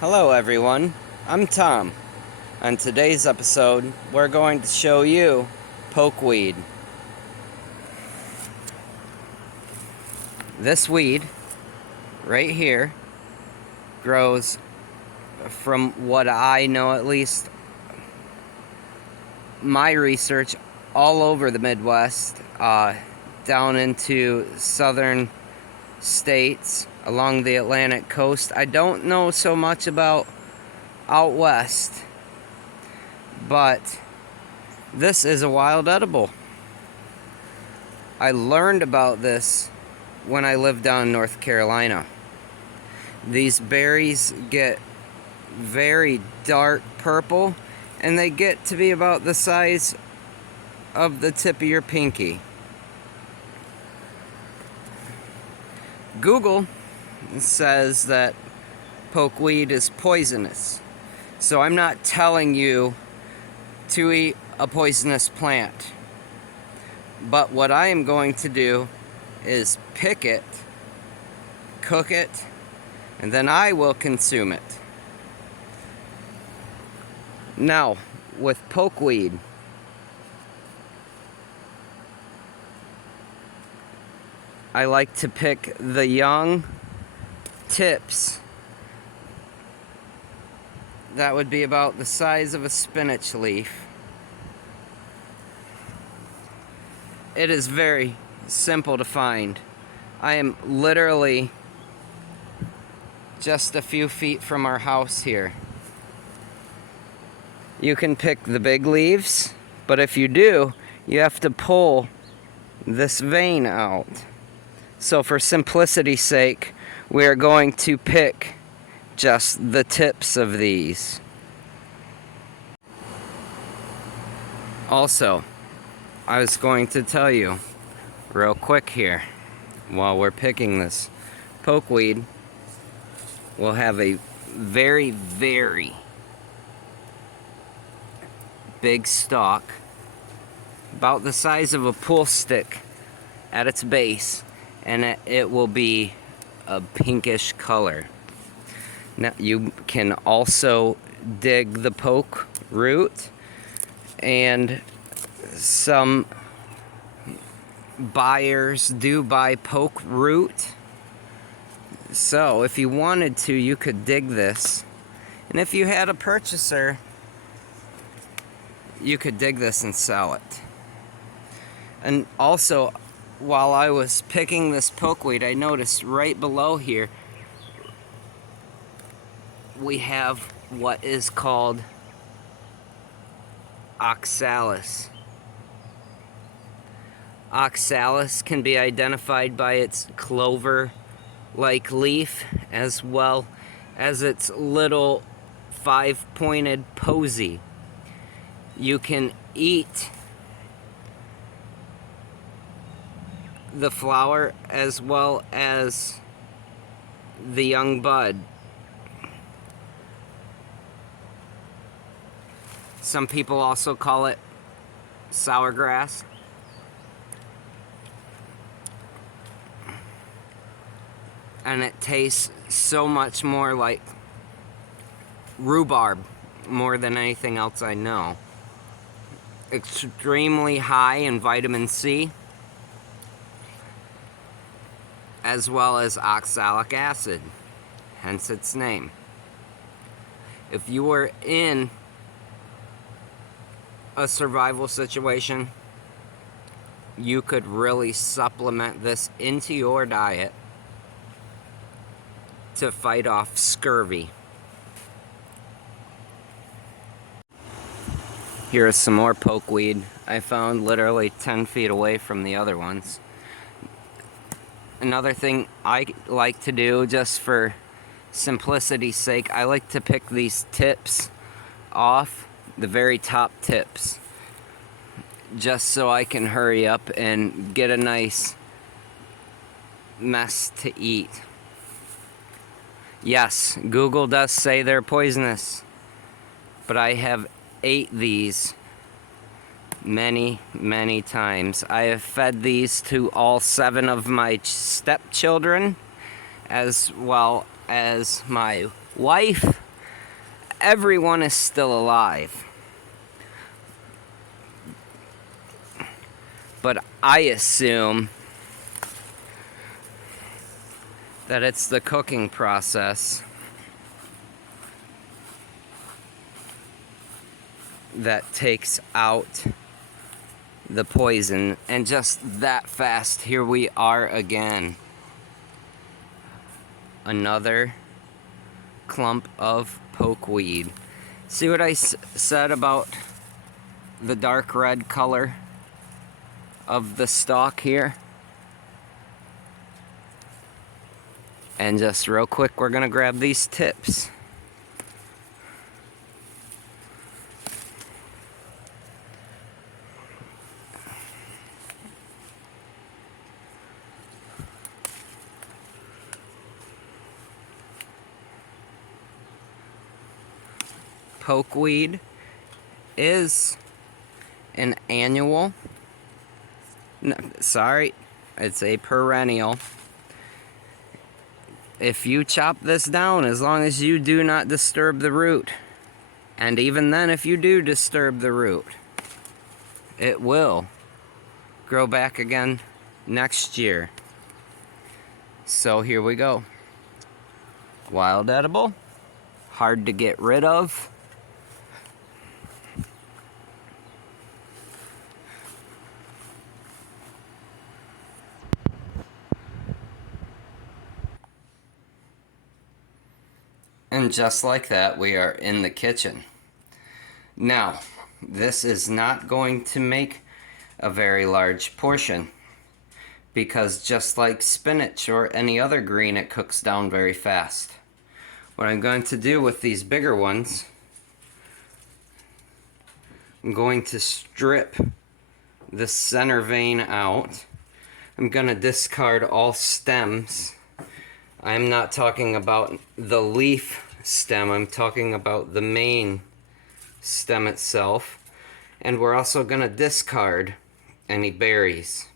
Hello everyone, I'm Tom. On today's episode, we're going to show you pokeweed. This weed, right here, grows, from what I know at least, my research, all over the Midwest, down into southern states, along the Atlantic coast. I don't know so much about out west, but this is a wild edible. I learned about this when I lived down in North Carolina. These berries get very dark purple, and they get to be about the size of the tip of your pinky. Google says that pokeweed is poisonous, so I'm not telling you to eat a poisonous plant. But what I am going to do is pick it, cook it, and then I will consume it. Now, with pokeweed, I like to pick the young tips. That would be about the size of a spinach leaf. It is very simple to find. I am literally just a few feet from our house here. You can pick the big leaves, but if you do, you have to pull this vein out. So for simplicity's sake, we are going to pick just the tips of these. Also, I was going to tell you real quick here, while we're picking this pokeweed, we'll have a very, very big stalk, about the size of a pool stick at its base, and it will be a pinkish color. Now you can also dig the poke root, and some buyers do buy poke root. So if you wanted to, you could dig this, and if you had a purchaser, you could dig this and sell it. And also, while I was picking this pokeweed, I noticed right below here we have what is called oxalis. Oxalis can be identified by its clover-like leaf, as well as its little five-pointed posy. You can eat the flower as well as the young bud. Some people also call it sour grass. And it tastes so much more like rhubarb, more than anything else I know. Extremely high in vitamin C, as well as oxalic acid, hence its name. If you were in a survival situation, you could really supplement this into your diet to fight off scurvy. Here is some more pokeweed I found literally 10 feet away from the other ones. Another thing I like to do, just for simplicity's sake, I like to pick these tips off, the very top tips, just so I can hurry up and get a nice mess to eat. Yes, Google does say they're poisonous, but I have ate these many, many times. I have fed these to all 7 of my stepchildren, as well as my wife, everyone is still alive. But I assume that it's the cooking process that takes out the poison. And just that fast, here we are again. Another clump of pokeweed. See what I said about the dark red color of the stalk here? And just real quick, we're gonna grab these tips. Pokeweed is an annual, no, sorry, it's a perennial. If you chop this down, as long as you do not disturb the root, and even then if you do disturb the root, it will grow back again next year. So here we go. Wild edible, hard to get rid of. And just like that, we are in the kitchen. Now, this is not going to make a very large portion, because just like spinach or any other green, it cooks down very fast. What I'm going to do with these bigger ones, I'm going to strip the center vein out. I'm going to discard all stems. I'm not talking about the leaf stem, I'm talking about the main stem itself. And we're also going to discard any berries.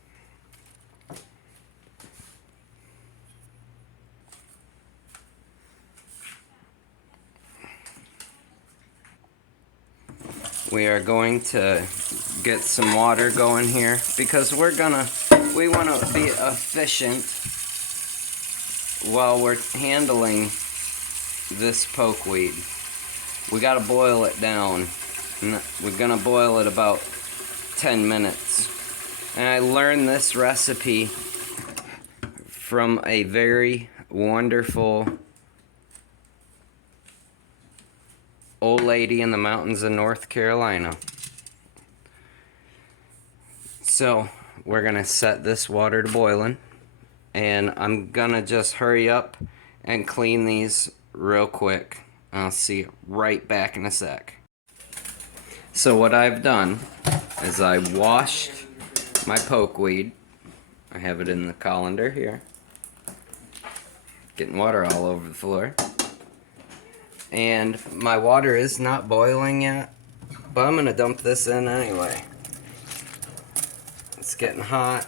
We are going to get some water going here because we want to be efficient while we're handling this pokeweed. We got to boil it down. We're going to boil it about 10 minutes. And I learned this recipe from a very wonderful old lady in the mountains of North Carolina. So we're going to set this water to boiling. And I'm gonna just hurry up and clean these real quick. I'll see you right back in a sec. So what I've done is I washed my pokeweed. I have it in the colander here. Getting water all over the floor. And my water is not boiling yet, but I'm gonna dump this in anyway. It's getting hot.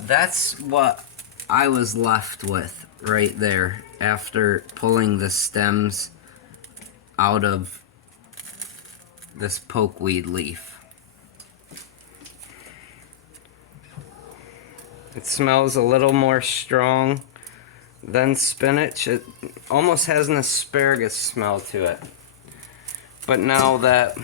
That's what I was left with right there after pulling the stems out of this pokeweed leaf. It smells a little more strong than spinach. It almost has an asparagus smell to it. But now that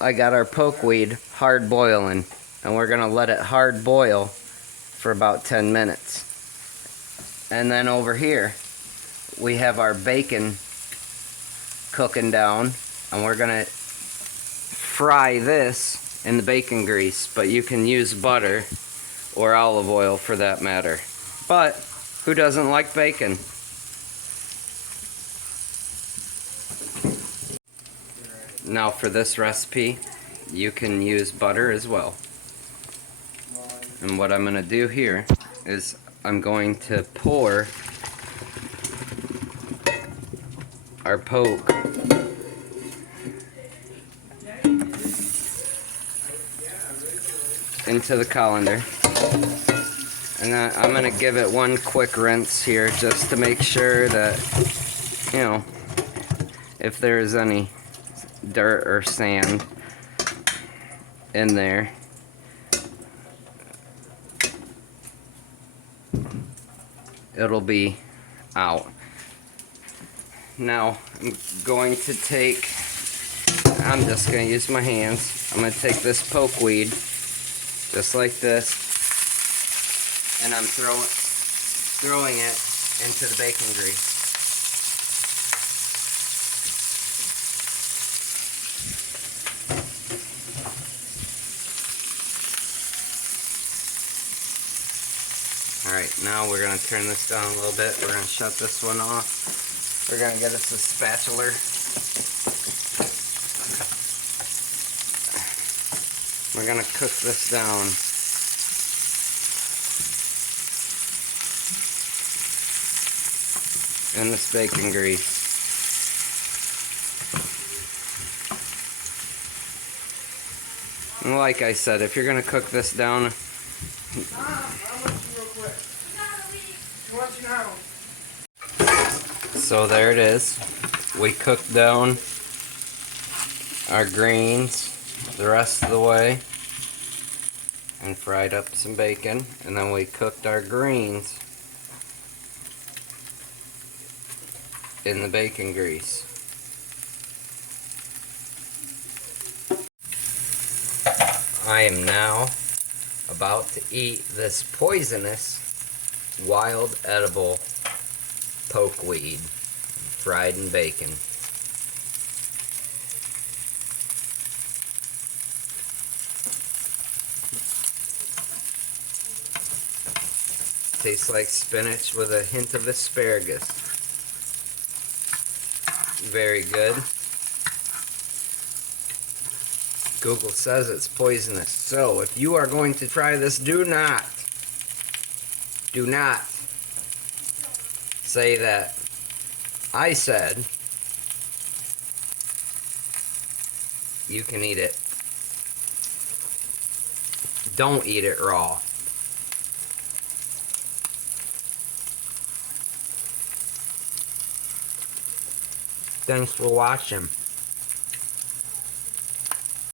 I got our pokeweed hard boiling, and we're gonna let it hard boil for about 10 minutes. And then over here we have our bacon cooking down, and we're gonna fry this in the bacon grease, but you can use butter or olive oil for that matter. But who doesn't like bacon? Now for this recipe, you can use butter as well. And what I'm going to do here is I'm going to pour our poke into the colander. And then I'm going to give it one quick rinse here just to make sure that, you know, if there's any dirt or sand in there, it'll be out. Now I'm just going to use my hands. I'm going to take this pokeweed just like this, and I'm throwing it into the bacon grease. Alright, now we're going to turn this down a little bit. We're going to shut this one off. We're going to get us a spatula. We're going to cook this down. In this bacon grease. And like I said, if you're going to cook this down, so there it is. We cooked down our greens the rest of the way and fried up some bacon, and then we cooked our greens in the bacon grease. I am now about to eat this poisonous wild edible pokeweed fried in bacon. Tastes like spinach with a hint of asparagus. Very good. Google says it's poisonous, so if you are going to try this, do not say that I said you can eat it. Don't eat it raw. Thanks for watching.